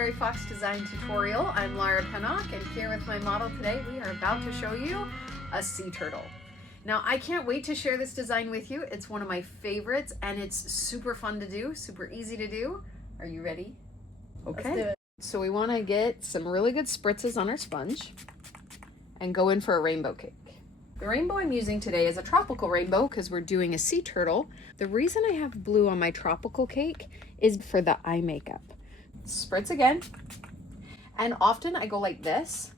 Raspberry Fox design tutorial. I'm Lara Pennock, and here with my model today, we are about to show you a sea turtle. Now, I can't wait to share this design with you. It's one of my favorites, and it's super fun to do, super easy to do. Are you ready? Okay. Let's do it. So we want to get some really good spritzes on our sponge and go in for a rainbow cake. The rainbow I'm using today is a tropical rainbow because we're doing a sea turtle. The reason I have blue on my tropical cake is for the eye makeup. Spritz again. And often I go like this,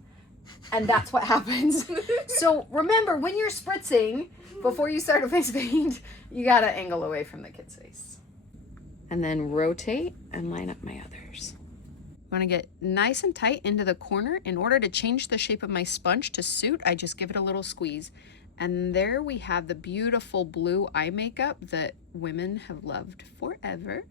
and that's what happens. So remember, when you're spritzing, before you start a face paint, you gotta angle away from the kid's face. And then rotate and line up my others. I want to get nice and tight into the corner. In order to change the shape of my sponge to suit, I just give it a little squeeze. And there we have the beautiful blue eye makeup that women have loved forever.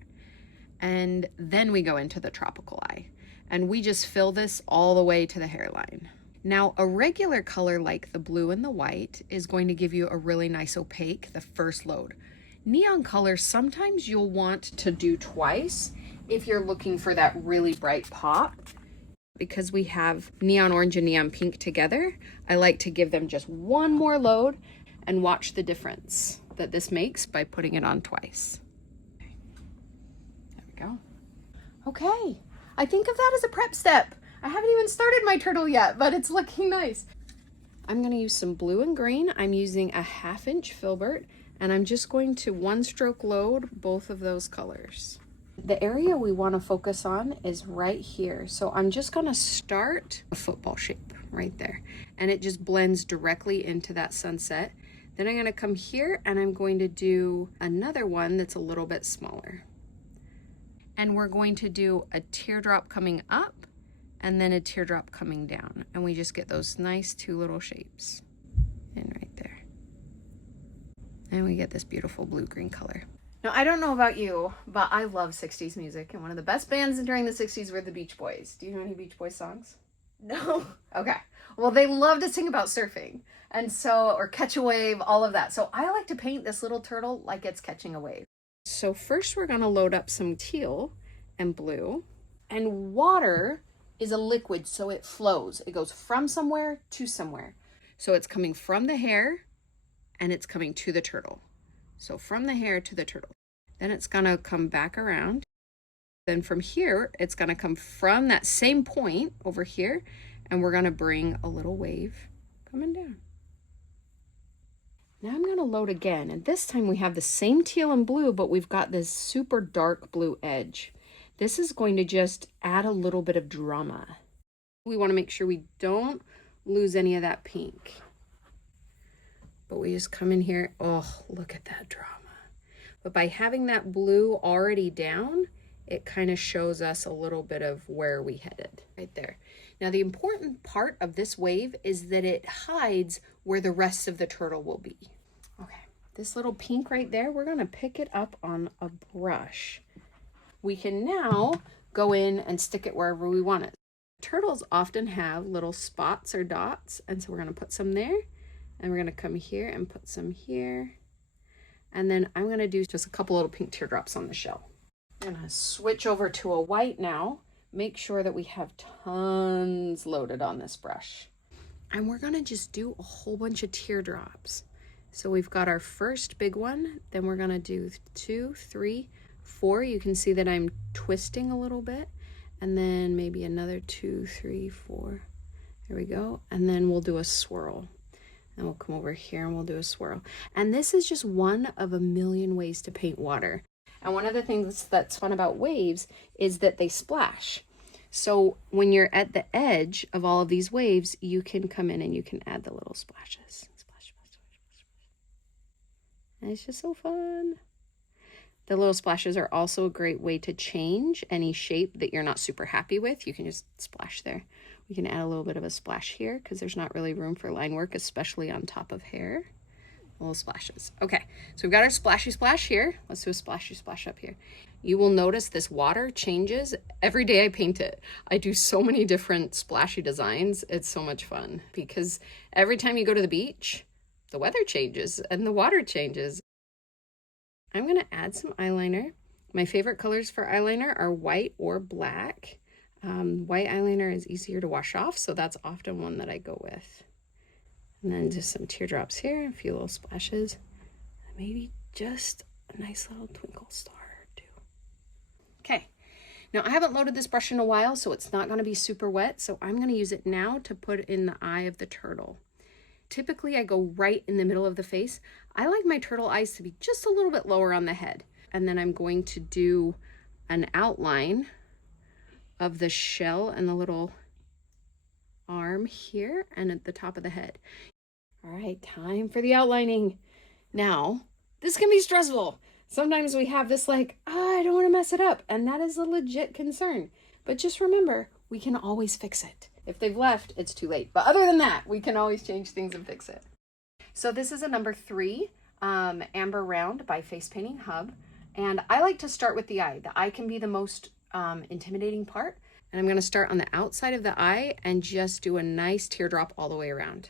And then we go into the tropical eye. And we just fill this all the way to the hairline. Now, a regular color like the blue and the white is going to give you a really nice opaque, the first load. Neon colors, sometimes you'll want to do twice if you're looking for that really bright pop. Because we have neon orange and neon pink together, I like to give them just one more load and watch the difference that this makes by putting it on twice. There we go. Okay, I think of that as a prep step. I haven't even started my turtle yet, but it's looking nice. I'm gonna use some blue and green. I'm using a 1/2 inch filbert, and I'm just going to one stroke load both of those colors. The area we want to focus on is right here. So I'm just going to start a football shape right there. And it just blends directly into that sunset. Then I'm going to come here and I'm going to do another one that's a little bit smaller. And we're going to do a teardrop coming up and then a teardrop coming down. And we just get those nice two little shapes in right there. And we get this beautiful blue-green color. Now, I don't know about you, but I love 60s music, and one of the best bands during the 60s were the Beach Boys. Do you know any Beach Boys songs? No. Okay. Well, they love to sing about surfing, and so, or catch a wave, all of that. So I like to paint this little turtle like it's catching a wave. So first we're gonna load up some teal and blue, and water is a liquid, so it flows. It goes from somewhere to somewhere. So it's coming from the hair, and it's coming to the turtle. So from the hair to the turtle. Then it's gonna come back around. Then from here, it's gonna come from that same point over here, and we're gonna bring a little wave coming down. Now I'm gonna load again, and this time we have the same teal and blue, but we've got this super dark blue edge. This is going to just add a little bit of drama. We wanna make sure we don't lose any of that pink. But we just come in here, oh, look at that drama. But by having that blue already down, it kind of shows us a little bit of where we headed right there. Now, the important part of this wave is that it hides where the rest of the turtle will be. Okay, this little pink right there, we're gonna pick it up on a brush. We can now go in and stick it wherever we want it. Turtles often have little spots or dots, and so we're gonna put some there. And we're gonna come here and put some here. And then I'm gonna do just a couple little pink teardrops on the shell. I'm gonna switch over to a white now. Make sure that we have tons loaded on this brush. And we're gonna just do a whole bunch of teardrops. So we've got our first big one, then we're gonna do 2, 3, 4. You can see that I'm twisting a little bit. And then maybe another 2, 3, 4. There we go. And then we'll do a swirl. And we'll come over here and we'll do a swirl. And this is just one of a million ways to paint water. And one of the things that's fun about waves is that they splash. So when you're at the edge of all of these waves, you can come in and you can add the little splashes. Splash, splash, splash, splash. And it's just so fun. The little splashes are also a great way to change any shape that you're not super happy with. You can just splash there. We can add a little bit of a splash here because there's not really room for line work, especially on top of hair. Little splashes. Okay, so we've got our splashy splash here. Let's do a splashy splash up here. You will notice this water changes every day I paint it. I do so many different splashy designs. It's so much fun because every time you go to the beach, the weather changes and the water changes. I'm gonna add some eyeliner. My favorite colors for eyeliner are white or black. White eyeliner is easier to wash off, so that's often one that I go with. And then just some teardrops here, a few little splashes, and maybe just a nice little twinkle star too. Okay, now I haven't loaded this brush in a while, so it's not gonna be super wet, so I'm gonna use it now to put in the eye of the turtle. Typically I go right in the middle of the face. I like my turtle eyes to be just a little bit lower on the head. And then I'm going to do an outline of the shell and the little arm here and at the top of the head. All right, time for the outlining. Now, this can be stressful. Sometimes we have this like, oh, I don't want to mess it up. And that is a legit concern. But just remember, we can always fix it. If they've left, it's too late. But other than that, we can always change things and fix it. So this is a number 3, Amber Round by Face Painting Hub. And I like to start with the eye. The eye can be the most intimidating part. And I'm gonna start on the outside of the eye and just do a nice teardrop all the way around.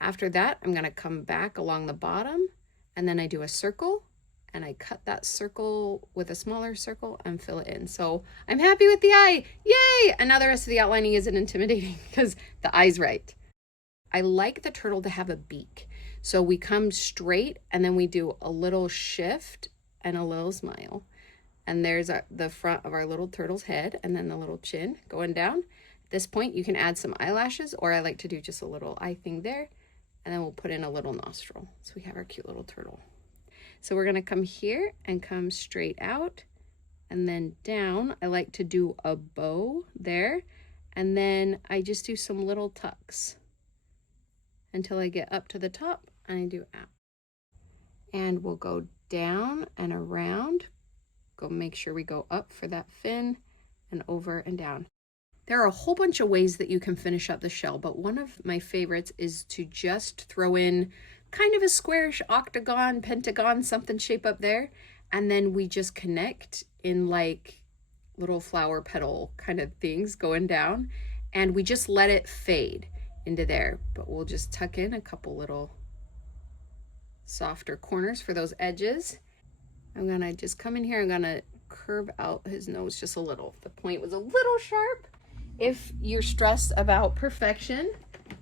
After that, I'm gonna come back along the bottom and then I do a circle and I cut that circle with a smaller circle and fill it in. So I'm happy with the eye, yay! And now the rest of the outlining isn't intimidating because the eye's right. I like the turtle to have a beak. So we come straight and then we do a little shift and a little smile. And there's the front of our little turtle's head and then the little chin going down. At this point, you can add some eyelashes, or I like to do just a little eye thing there. And then we'll put in a little nostril. So we have our cute little turtle. So we're gonna come here and come straight out and then down. I like to do a bow there. And then I just do some little tucks until I get up to the top and I do out. And we'll go down and around. Go make sure we go up for that fin and over and down. There are a whole bunch of ways that you can finish up the shell, but one of my favorites is to just throw in kind of a squarish octagon, pentagon, something shape up there. And then we just connect in like little flower petal kind of things going down. And we just let it fade into there, but we'll just tuck in a couple little softer corners for those edges. I'm gonna just come in here, I'm gonna curve out his nose just a little. The point was a little sharp. If you're stressed about perfection,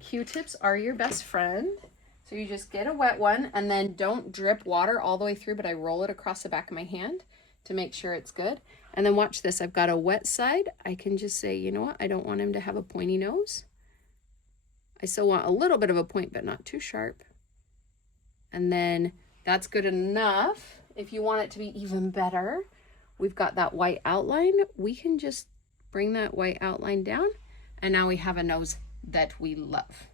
Q-tips are your best friend. So you just get a wet one and then don't drip water all the way through, but I roll it across the back of my hand to make sure it's good. And then watch this, I've got a wet side. I can just say, you know what? I don't want him to have a pointy nose. I still want a little bit of a point, but not too sharp. And then that's good enough. If you want it to be even better, we've got that white outline. We can just bring that white outline down, and now we have a nose that we love.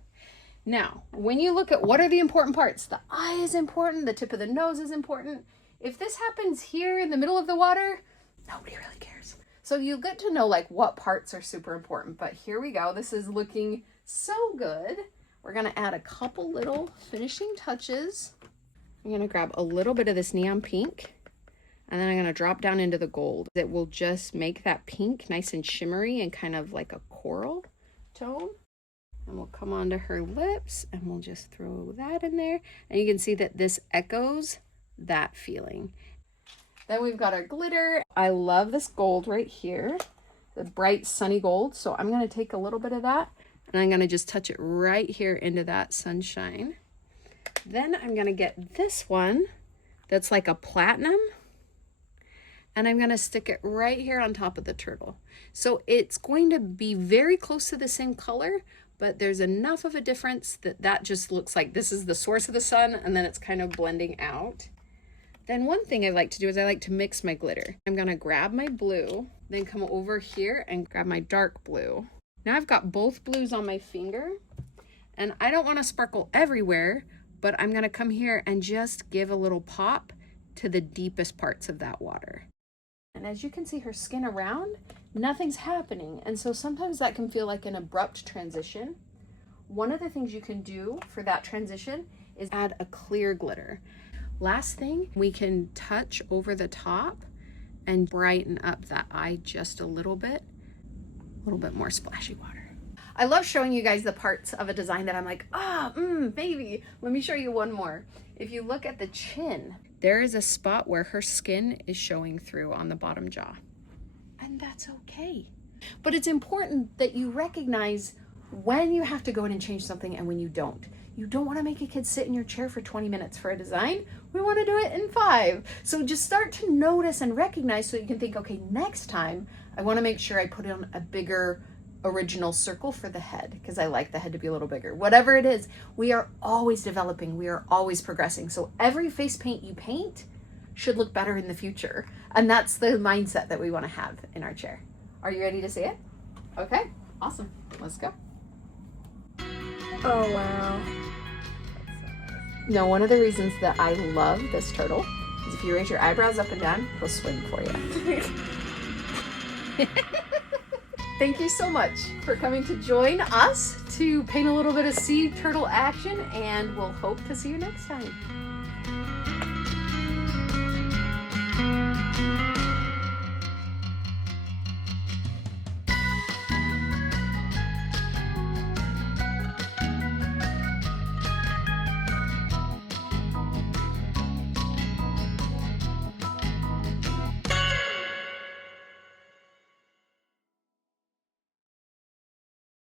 Now, when you look at what are the important parts, the eye is important, the tip of the nose is important. If this happens here in the middle of the water, nobody really cares. So you get to know like what parts are super important, but here we go. This is looking so good. We're gonna add a couple little finishing touches. I'm gonna grab a little bit of this neon pink, and then I'm gonna drop down into the gold. It will just make that pink nice and shimmery and kind of like a coral tone. And we'll come onto her lips and we'll just throw that in there. And you can see that this echoes that feeling. Then we've got our glitter. I love this gold right here, the bright sunny gold. So I'm gonna take a little bit of that and I'm gonna just touch it right here into that sunshine. Then I'm gonna get this one that's like a platinum, and I'm gonna stick it right here on top of the turtle. So it's going to be very close to the same color, but there's enough of a difference that that just looks like this is the source of the sun, and then it's kind of blending out. Then one thing I like to do is I like to mix my glitter. I'm gonna grab my blue, then come over here and grab my dark blue. Now I've got both blues on my finger, and I don't wanna sparkle everywhere, but I'm gonna come here and just give a little pop to the deepest parts of that water. And as you can see her skin around, nothing's happening. And so sometimes that can feel like an abrupt transition. One of the things you can do for that transition is add a clear glitter. Last thing, we can touch over the top and brighten up that eye just a little bit more splashy water. I love showing you guys the parts of a design that I'm like, baby. Let me show you one more. If you look at the chin, there is a spot where her skin is showing through on the bottom jaw. And that's okay. But it's important that you recognize when you have to go in and change something and when you don't. You don't want to make a kid sit in your chair for 20 minutes for a design. We want to do it in 5. So just start to notice and recognize so you can think, okay, next time I want to make sure I put in a bigger original circle for the head because I like the head to be a little bigger. Whatever it is, we are always developing. We are always progressing. So every face paint you paint should look better in the future. And that's the mindset that we want to have in our chair. Are you ready to see it? Okay, awesome. Let's go. Oh, wow. Now, one of the reasons that I love this turtle is if you raise your eyebrows up and down, he'll swim for you. Thank you so much for coming to join us to paint a little bit of sea turtle action, and we'll hope to see you next time.